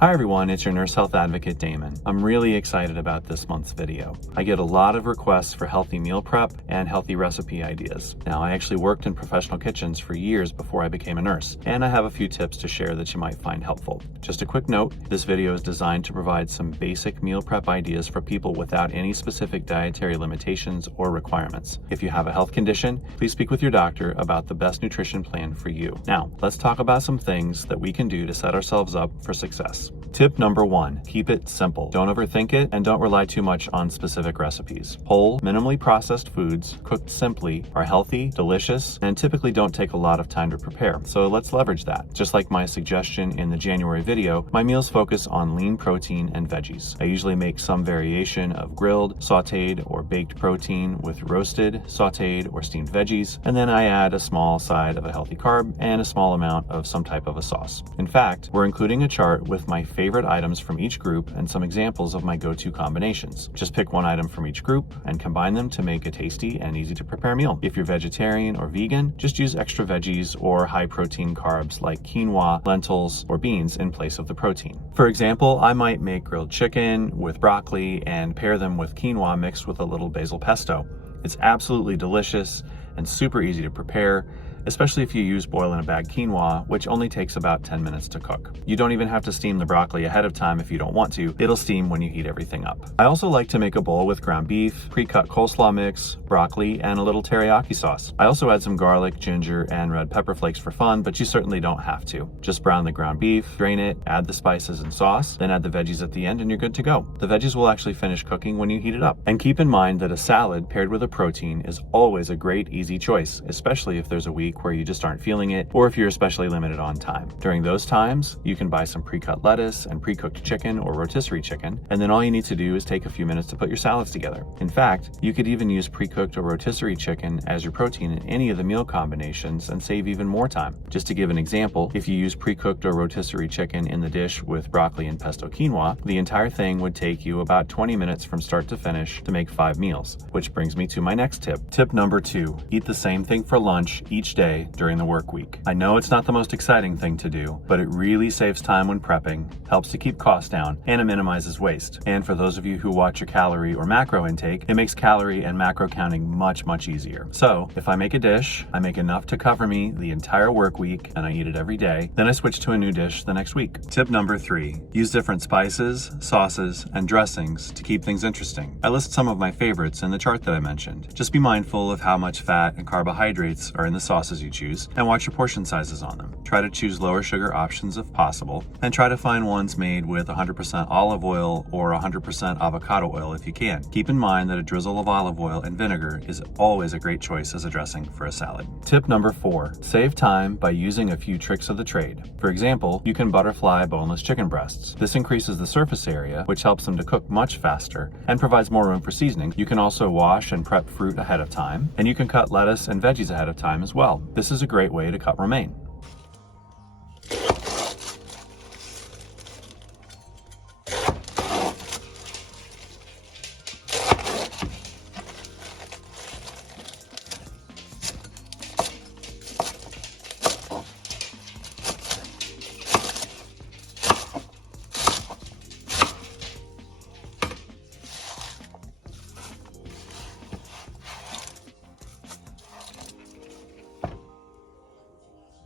Hi everyone, it's your Nurse Health Advocate Damon. I'm really excited about this month's video. I get a lot of requests for healthy meal prep and healthy recipe ideas. Now, I actually worked in professional kitchens for years before I became a nurse, and I have a few tips to share that you might find helpful. Just a quick note, this video is designed to provide some basic meal prep ideas for people without any specific dietary limitations or requirements. If you have a health condition, please speak with your doctor about the best nutrition plan for you. Now, let's talk about some things that we can do to set ourselves up for success. Tip number 1, keep it simple. Don't overthink it and don't rely too much on specific recipes. Whole, minimally processed foods cooked simply are healthy, delicious, and typically don't take a lot of time to prepare. So let's leverage that. Just like my suggestion in the January video, my meals focus on lean protein and veggies. I usually make some variation of grilled, sauteed, or baked protein with roasted, sauteed, or steamed veggies, and then I add a small side of a healthy carb and a small amount of some type of a sauce. In fact, we're including a chart with my favorite items from each group and some examples of my go-to combinations. Just pick one item from each group and combine them to make a tasty and easy to prepare meal. If you're vegetarian or vegan, just use extra veggies or high protein carbs like quinoa, lentils, or beans in place of the protein. For example, I might make grilled chicken with broccoli and pair them with quinoa mixed with a little basil pesto. It's absolutely delicious and super easy to prepare, especially if you use boil in a bag quinoa, which only takes about 10 minutes to cook. You don't even have to steam the broccoli ahead of time if you don't want to. It'll steam when you heat everything up. I also like to make a bowl with ground beef, pre-cut coleslaw mix, broccoli, and a little teriyaki sauce. I also add some garlic, ginger, and red pepper flakes for fun, but you certainly don't have to. Just brown the ground beef, drain it, add the spices and sauce, then add the veggies at the end and you're good to go. The veggies will actually finish cooking when you heat it up. And keep in mind that a salad paired with a protein is always a great, easy choice, especially if there's a week where you just aren't feeling it, or if you're especially limited on time. During those times, you can buy some pre-cut lettuce and pre-cooked chicken or rotisserie chicken, and then all you need to do is take a few minutes to put your salads together. In fact, you could even use pre-cooked or rotisserie chicken as your protein in any of the meal combinations and save even more time. Just to give an example, if you use pre-cooked or rotisserie chicken in the dish with broccoli and pesto quinoa, the entire thing would take you about 20 minutes from start to finish to make 5 meals, which brings me to my next tip. Tip number 2, eat the same thing for lunch each day during the work week. I know it's not the most exciting thing to do, but it really saves time when prepping, helps to keep costs down, and it minimizes waste. And for those of you who watch your calorie or macro intake, it makes calorie and macro counting much, much easier. So if I make a dish, I make enough to cover me the entire work week and I eat it every day, then I switch to a new dish the next week. Tip number 3, use different spices, sauces, and dressings to keep things interesting. I list some of my favorites in the chart that I mentioned. Just be mindful of how much fat and carbohydrates are in the sauces you choose, and watch your portion sizes on them. Try to choose lower sugar options if possible, and try to find ones made with 100% olive oil or 100% avocado oil if you can. Keep in mind that a drizzle of olive oil and vinegar is always a great choice as a dressing for a salad. Tip number 4, save time by using a few tricks of the trade. For example, you can butterfly boneless chicken breasts. This increases the surface area, which helps them to cook much faster and provides more room for seasoning. You can also wash and prep fruit ahead of time, and you can cut lettuce and veggies ahead of time as well. This is a great way to cut romaine.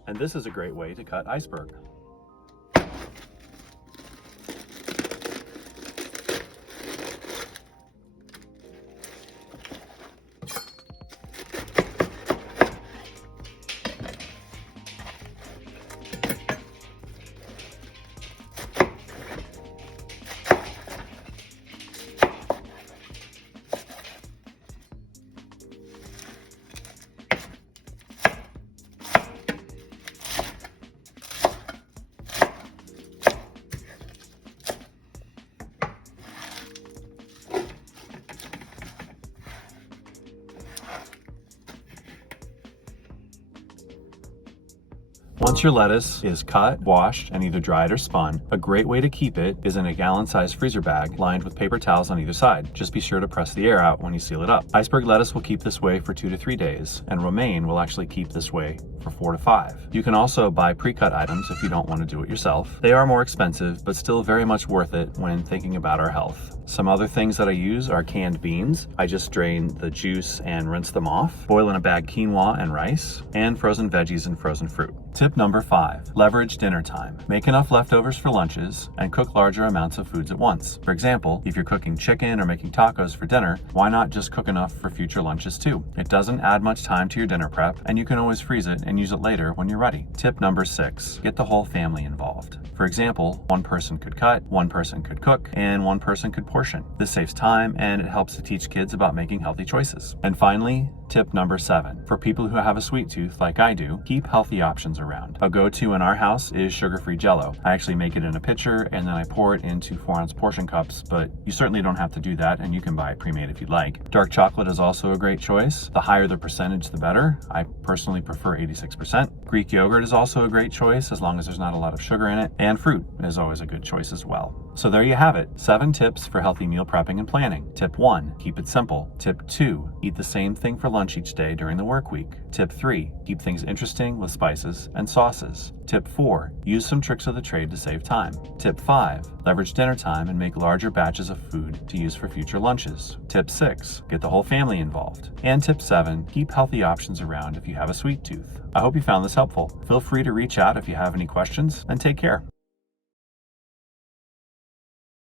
And this is a great way to cut iceberg. Once your lettuce is cut, washed, and either dried or spun, a great way to keep it is in a gallon-sized freezer bag lined with paper towels on either side. Just be sure to press the air out when you seal it up. Iceberg lettuce will keep this way for 2 to 3 days, and romaine will actually keep this way for 4 to 5. You can also buy pre-cut items if you don't want to do it yourself. They are more expensive, but still very much worth it when thinking about our health. Some other things that I use are canned beans. I just drain the juice and rinse them off. Boil in a bag quinoa and rice, and frozen veggies and frozen fruit. Tip number 5, leverage dinner time. Make enough leftovers for lunches and cook larger amounts of foods at once. For example, if you're cooking chicken or making tacos for dinner, why not just cook enough for future lunches too? It doesn't add much time to your dinner prep, and you can always freeze it and use it later when you're ready. Tip number 6, get the whole family involved. For example, one person could cut, one person could cook, and one person could portion. This saves time and it helps to teach kids about making healthy choices. And finally, tip number 7, for people who have a sweet tooth like I do, keep healthy options around. A go-to in our house is sugar-free Jell-O. I actually make it in a pitcher and then I pour it into 4-ounce portion cups, but you certainly don't have to do that, and you can buy it pre-made if you'd like. Dark chocolate is also a great choice. The higher the percentage, the better. I personally prefer 86%. Greek yogurt is also a great choice as long as there's not a lot of sugar in it, and fruit is always a good choice as well. So there you have it, 7 tips for healthy meal prepping and planning. Tip 1, keep it simple. Tip 2, eat the same thing for lunch each day during the work week. Tip 3, keep things interesting with spices and sauces. Tip 4, use some tricks of the trade to save time. Tip 5, leverage dinner time and make larger batches of food to use for future lunches. Tip 6, get the whole family involved. And tip 7, keep healthy options around if you have a sweet tooth. I hope you found this helpful. Feel free to reach out if you have any questions, and take care.